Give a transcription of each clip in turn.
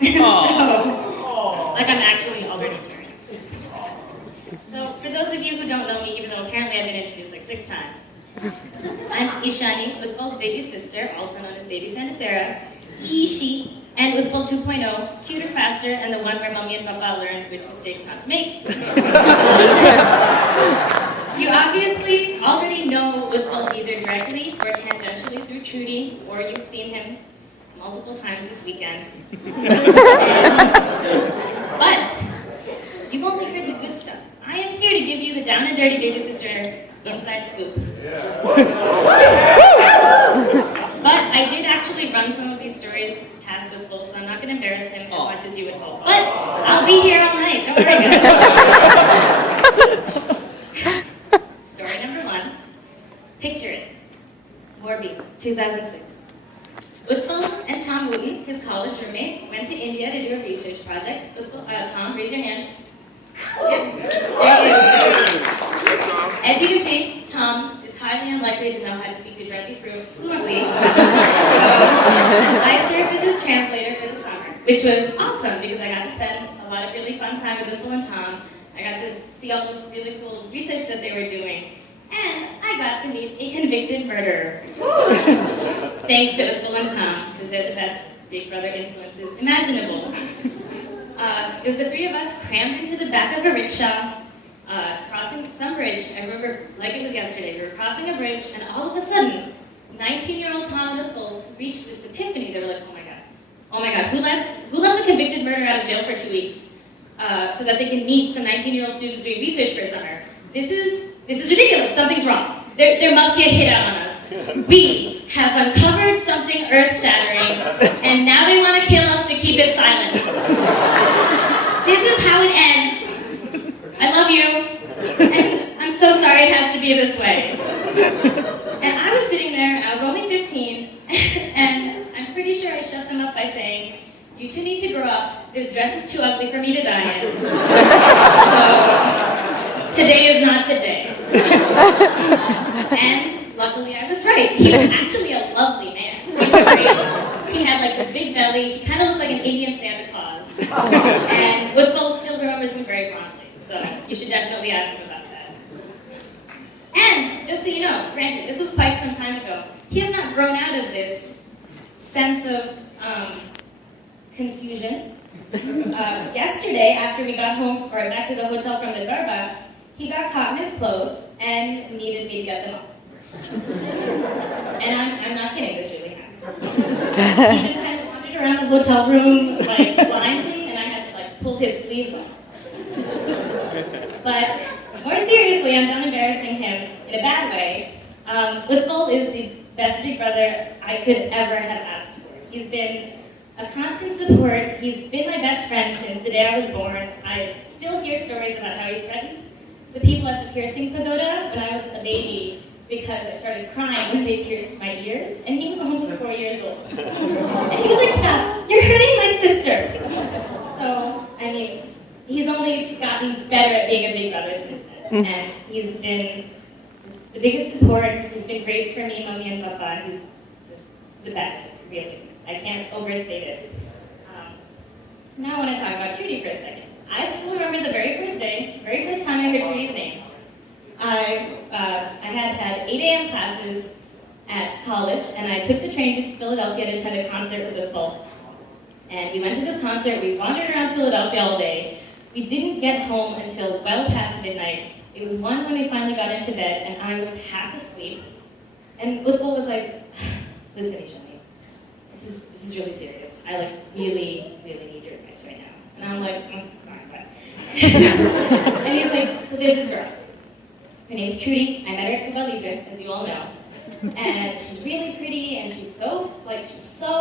So, like I'm actually already tearing. So, for those of you who don't know me, even though apparently I've been introduced like 6 times, I'm Ishani, Utpal's baby sister, also known as Baby Santa Sarah, she, and Utpal 2.0, cuter, faster, and the one where Mommy and Papa learned which mistakes not to make. You obviously already know Utpal either directly or tangentially through Trudy, or you've seen him multiple times this weekend. But you've only heard the good stuff. I am here to give you the down and dirty baby sister inside scoop. But I did actually run some of these stories past Utpal, so I'm not going to embarrass him as much as you would hope. But I'll be here all night. Don't worry, guys. Story number 1. Picture it. Morbi, 2006. Utpal and Tom Wooten, his college roommate, went to India to do a research project. Tom, raise your hand. Yep, there he is. As you can see, Tom is highly unlikely to know how to speak Gujarati fluently. So I served as his translator for the summer, which was awesome because I got to spend a lot of really fun time with Utpal and Tom. I got to see all this really cool research that they were doing. And I got to meet a convicted murderer. Thanks to Utpal and Tom, because they're the best Big Brother influences imaginable. It was the 3 of us crammed into the back of a rickshaw, crossing some bridge. I remember like it was yesterday. We were crossing a bridge, and all of a sudden, 19-year-old Tom and Utpal reached this epiphany. They were like, oh my God, who lets a convicted murderer out of jail for 2 weeks so that they can meet some 19-year-old students doing research for a summer? This is ridiculous. Something's wrong. There must be a hit out on us. We have uncovered something earth-shattering, and now they want to kill us to keep it silent. This is how it ends. I love you, and I'm so sorry it has to be this way. And I was sitting there, I was only 15, and I'm pretty sure I shut them up by saying, you two need to grow up. This dress is too ugly for me to die in. So, today is not the day. And luckily I was right. He was actually a lovely man. He was great. He had like this big belly. He kind of looked like an Indian Santa Claus. And Utpal still remembers him very fondly. So you should definitely ask him about that. And just so you know, granted, this was quite some time ago, he has not grown out of this sense of confusion. Yesterday, after we got home, or back to the hotel from the Garba, he got caught in his clothes and needed me to get them off. And I'm not kidding, this really happened. He just kind of wandered around the hotel room, like, blindly, and I had to, like, pull his sleeves off. But, more seriously, I'm done embarrassing him in a bad way. Utpal is the best big brother I could ever have asked for. He's been a constant support. He's been my best friend since the day I was born. I still hear stories about how he threatened the people at the piercing pagoda when I was a baby because I started crying when they pierced my ears, and he was only 4 years old. And he was like, stop, you're hurting my sister. So, I mean, he's only gotten better at being a big brother since then. And he's been just the biggest support. He's been great for me, Mommy and Papa. He's just the best, really. I can't overstate it. Now I want to talk about Trudy for a second. I still remember the very first day, very first time I heard Trudy's name. I had 8 a.m. classes at college, and I took the train to Philadelphia to attend a concert with Utpal. And we went to this concert, we wandered around Philadelphia all day. We didn't get home until well past midnight. It was 1 when we finally got into bed, and I was half asleep. And Utpal was like, listen, Ishani, this is really serious. I really need your advice right now. And I'm like, fine, but. And he's like, so there's this girl. Her name's Trudy. I met her at Cuba, as you all know. And she's really pretty, and she's so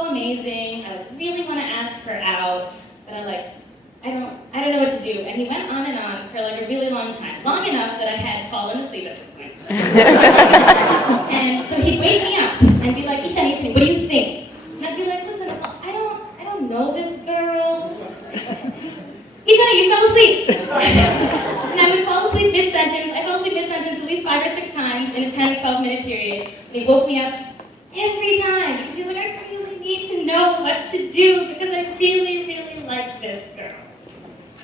amazing. I really want to ask her out, but I don't know what to do. And he went on and on for like a really long time, long enough that I had fallen asleep at this point. And so he'd wake me up and be like, Ishani, what do you think? And I'd be like, listen, I don't know this girl. Ishani, you fell asleep. And I would fall asleep mid-sentence. I fell asleep mid-sentence at least 5 or 6 times in a 10 or 12 minute period. And he woke me up every time because he was like, I really need to know what to do because I really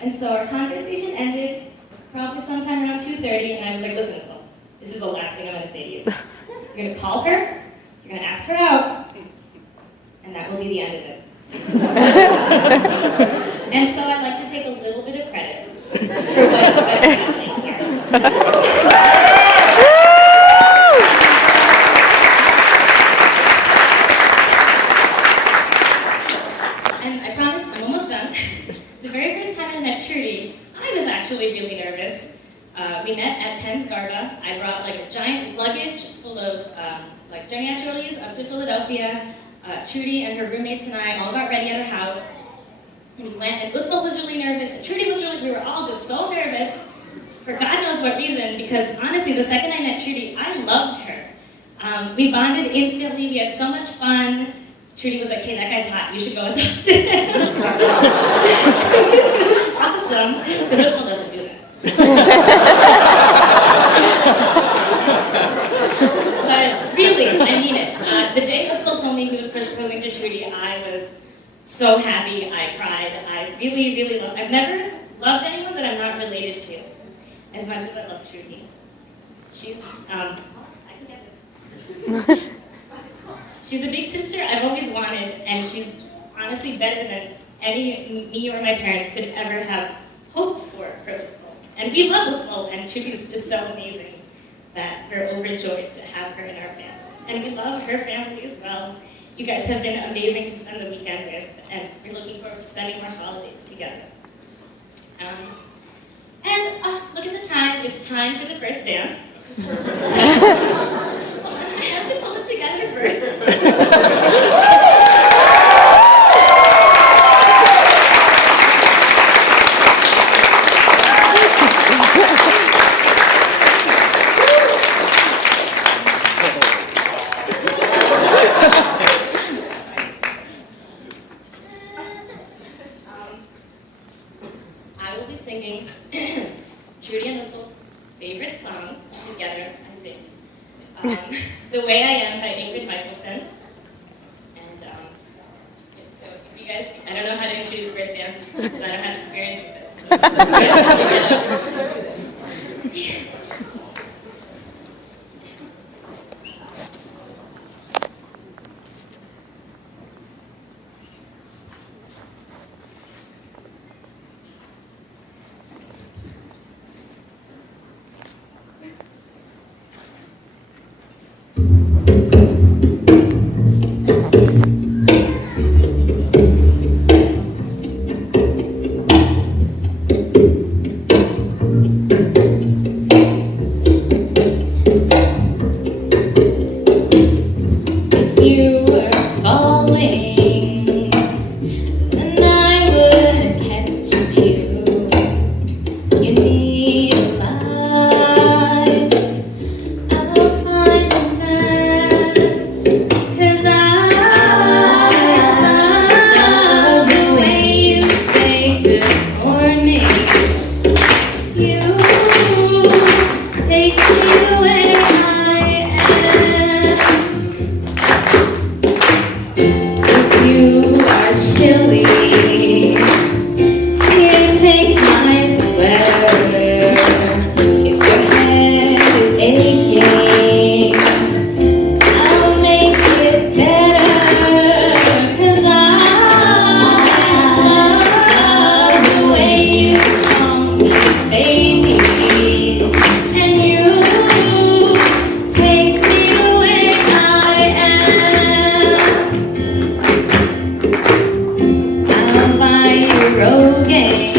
And so our conversation ended probably sometime around 2:30, and I was like, listen, Utpal, this is the last thing I'm going to say to you. You're going to call her, you're going to ask her out, and that will be the end of it. And so I'd like to take a little bit of credit for what's happening here. And I promise I'm almost done. The very first time I met Trudy, I was actually really nervous. We met at Penn's Garba. I brought like a giant luggage full of like geriatrolies up to Philadelphia. Trudy and her roommates and I all got ready at her house. And we went, and Utpal was really nervous, and Trudy was we were all just so nervous for God knows what reason, because honestly, the second I met Trudy, I loved her. We bonded instantly, we had so much fun. Trudy was like, hey, that guy's hot, you should go and talk to him. Which was awesome, because Utpal doesn't do that. But really, I mean it. The day Utpal told me he was proposing to Trudy, I was so happy, I cried. I really, really loved, I've never loved anyone that I'm not related to as much as I love Trudy. She's, I can get this. She's a big sister I've always wanted, and she's honestly better than any me or my parents could ever have hoped for Utpal. And we love Utpal, and Trudy is just so amazing that we're overjoyed to have her in our family. And we love her family as well. You guys have been amazing to spend the weekend with, and we're looking forward to spending more holidays together. Look at the time, it's time for the first dance. I have to pull it together first. I will be singing Trudy and Utpal's favorite song together, I think. The Way I Am by Ingrid Michaelson. And so if you guys, I don't know how to introduce first dances because I don't have experience with this. So. Road game.